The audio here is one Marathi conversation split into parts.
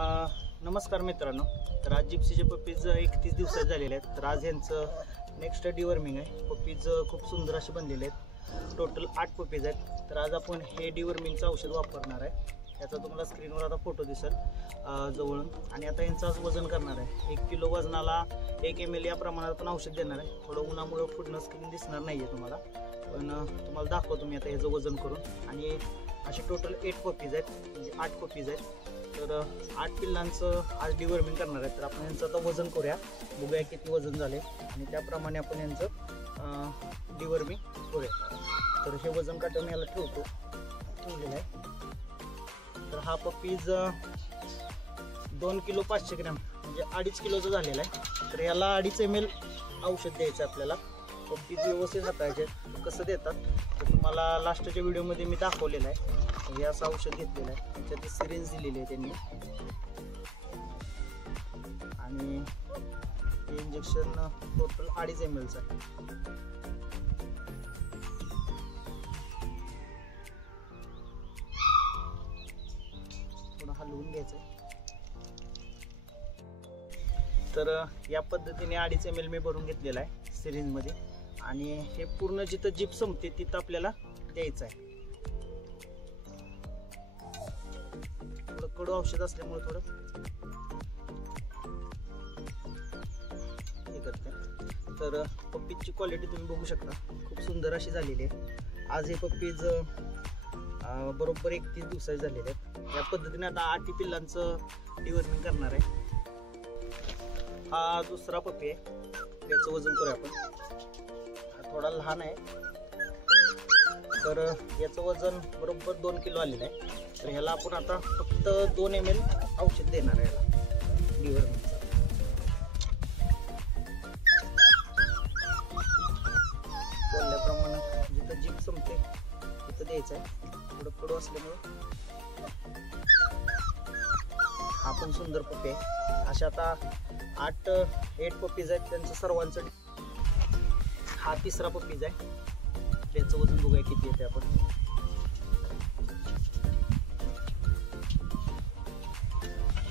नमस्कार मित्रांनो. तर आज जिप्सीचे पप्पीज 31 दिवसात झालेले आहेत. तर आज यांचं नेक्स्ट डिवर्मिंग आहे. पप्पीज खूप सुंदर असे बनलेले आहेत. टोटल 8 पप्पीज आहेत. तर आज आपण हे डिवर्मिंगचं औषध वापरणार आहे. याचा तुम्हाला स्क्रीनवर आता फोटो दिसेल जवळून. आणि आता यांचं आज वजन करणार आहे. 1 किलो वजनाला 1 ml या प्रमाणात पण औषध देणार आहे. थोडं उन्हामुळे फुटणं स्क्रीन दिसणार नाही आहे तुम्हाला, पण तुम्हाला दाखवतो मी आता याचं वजन करून. आणि असे टोटल 8 पप्पीज आहेत, म्हणजे 8 पप्पीज आहेत. तर 8 पिल्लांचं आज डिवर्मिंग करणार आहे. तर आपण यांचं आता वजन करूया, बघूया किती वजन झाले आणि त्याप्रमाणे आपण यांचं डिवर्मिंग करूया. तर हे वजन काढून याला ठेवलेलं आहे. तर हा पप्पीज 2 किलो 500 ग्रॅम म्हणजे 2.5 किलोचं झालेला आहे. तर याला 2.5 ml औषध द्यायचं आपल्याला. पप्पीज व्यवस्थित हाताळायचे. कसं देतात तर तुम्हाला लास्टच्या व्हिडिओमध्ये मी दाखवलेलं आहे. हे असं औषध घेतलेलं आहे, त्याच्यात सिरिंज दिलेली आहे त्यांनी. आणि हे इंजेक्शन टोटल 2.5 ml आहे. थोडं हलवून घ्यायचं आहे. तर या पद्धतीने 2.5 ml मी भरून घेतलेला आहे सिरिंजमध्ये. आणि हे पूर्ण जिथं जीप संपते तिथं आपल्याला द्यायचं आहे. थोडं कडू औषध असल्यामुळे थोडं हे करते. तर पप्पीजची क्वालिटी तुम्ही बघू शकता, खूप सुंदर अशी झालेली आहे. आज हे पप्पीज बरोबर 31 दिवसाचे झालेले आहेत. या पद्धतीने आता 8 पिल्लांचं डिवर्मिंग करणार आहे. हा दुसरा पप्पी आहे. त्याचं वजन करूया आपण. हा थोडा लहान आहे. तर याचं वजन बरोबर 2 किलो आलेलं आहे. तर ह्याला आपण आता फक्त 2 ml औषध देणार आहे याला डिवर्मिंगचं. बोलल्याप्रमाणे जिथं जीप संपते तिथं द्यायचं आहे. थोडं कडू असल्यामुळे हा पण सुंदर पप्पी आहे. अशा आता 8 पप्पीज आहेत. त्यांचं सर्वांचं हा तिसरा पप्पीज आहे. त्याचं वजन बघूया किती येते आपण.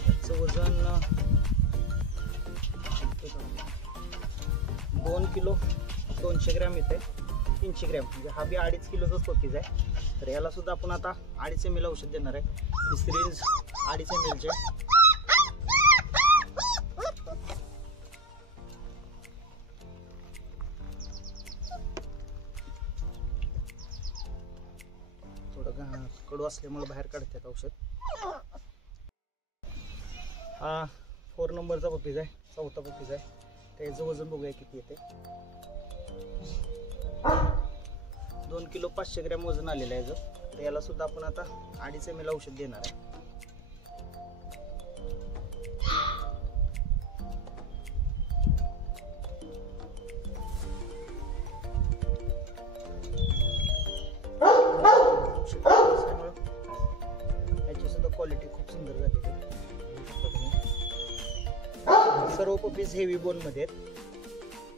त्याचं वजन 2 किलो 200 ग्रॅम येते. 300 ग्रॅम म्हणजे हा बी 2.5 किलोचाच पप्पीज आहे. तर याला सुद्धा आपण आता 2.5 ml औषध देणार आहे. सिरिंज 2.5 ml चे. थोडं कडू असल्यामुळे बाहेर काढतात औषध. हा 4 नंबरचा पप्पीज आहे, 4था पप्पीज आहे. त्याचं वजन बघूया किती येते. 2 किलो 500 ग्रॅम वजन आलेलं आहे. तर याला सुद्धा आपण आता 2.5 ml औषध देणार आहे. याची सुद्धा क्वालिटी खूप सुंदर झालेली आहे. सर्व पप्पीज हेवी बोन मध्ये आहेत.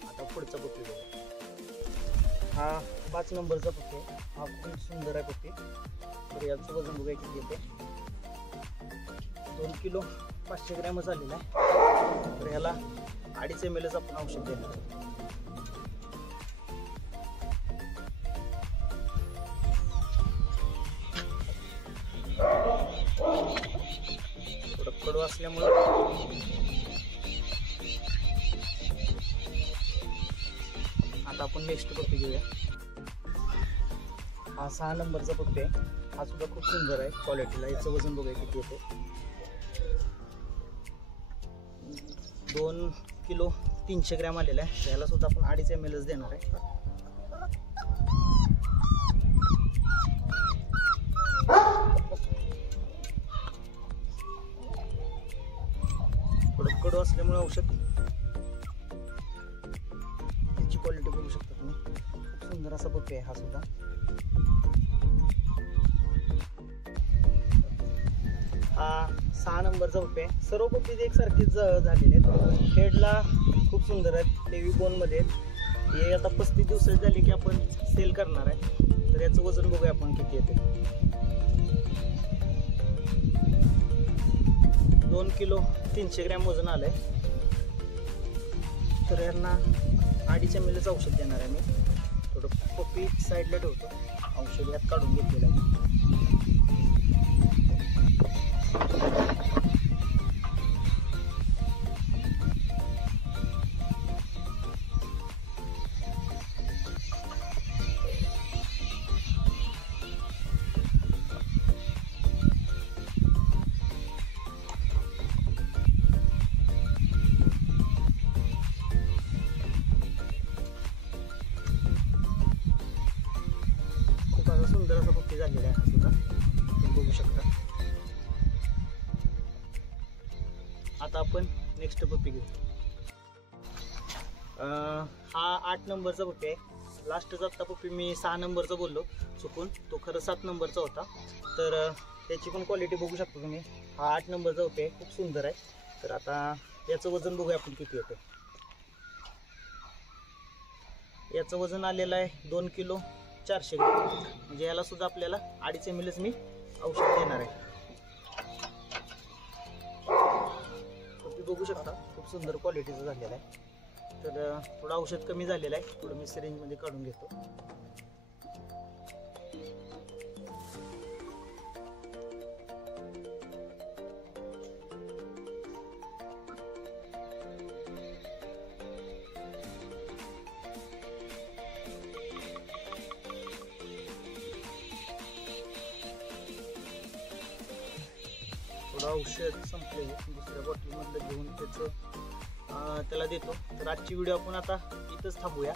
आता पुढचा पप्पी बघा. हा 5 नंबरचा पप्पी आहे. हा खूप सुंदर आहे पप्पी. तर याचं वजन बघा किती येते. 2 किलो 500 ग्रॅम झालेला आहे. तर ह्याला 2.5 ml आपण औषध देणार आहे. थोडं कडू असल्यामुळं आता आपण नेक्स्ट पप्पी घेऊया. हा 6 नंबरचा पप्पी आहे. हा सुद्धा खूप सुंदर आहे क्वालिटीला. याचं वजन बघूया किती येते. 2 किलो 300 ग्रॅम आलेला आहे. याला सुद्धा आपण 2.5 ml देणार आहे. थोडं कडू असल्यामुळे औषध. याची क्वालिटी बघू शकता तुम्ही. खूप सुंदर असा पप्पी आहे हा सुद्धा. हा 6 नंबरचा पप्पी आहे. सर्व पप्पीज एकसारखीच झालेले आहेत. हेडला खूप सुंदर आहेत, हेवी बोन मध्ये आहेत. हे आता 35 दिवसाचे झाले की आपण सेल करणार आहे. तर याचं वजन बघूया आपण किती येते. 2 किलो 300 ग्रॅम वजन आलंय. तर यांना 2.5 ml औषध देणार आहे मी. थोडं पप्पी साईडला ठेवतो, औषध यात काढून घेतलेलं आहे. सुंदर असा पप्पी झालेला आहे हा सुद्धा, तुम्ही बघू शकता. आता आपण नेक्स्ट पप्पी घेऊ. हा 8 नंबरचा पप्पी आहे. लास्टचा आत्ता पप्पी मी 6 नंबरचा बोललो चुकून, तो खरं 7 नंबरचा होता. तर त्याची पण क्वालिटी बघू शकता तुम्ही. हा 8 नंबरचा पप्पी आहे, खूप सुंदर आहे. तर आता याचं वजन बघूया आपण किती येतं. याचं वजन आलेलं आहे 2 किलो 400 ग्रॅम. म्हणजे याला सुद्धा आपल्याला 2.5 ml मी औषध देणार आहे. तुम्ही बघू शकता खूप सुंदर क्वालिटीचं झालेलं आहे. तर थोडं औषध कमी झालेलं आहे, थोडं मी सिरिंजमध्ये काढून घेतो. थोडं औषध संपले, दुसऱ्या बॉटलमधलं घेऊन त्याला देतो. तर आजची व्हिडिओ आपण आता इथंच थांबूया.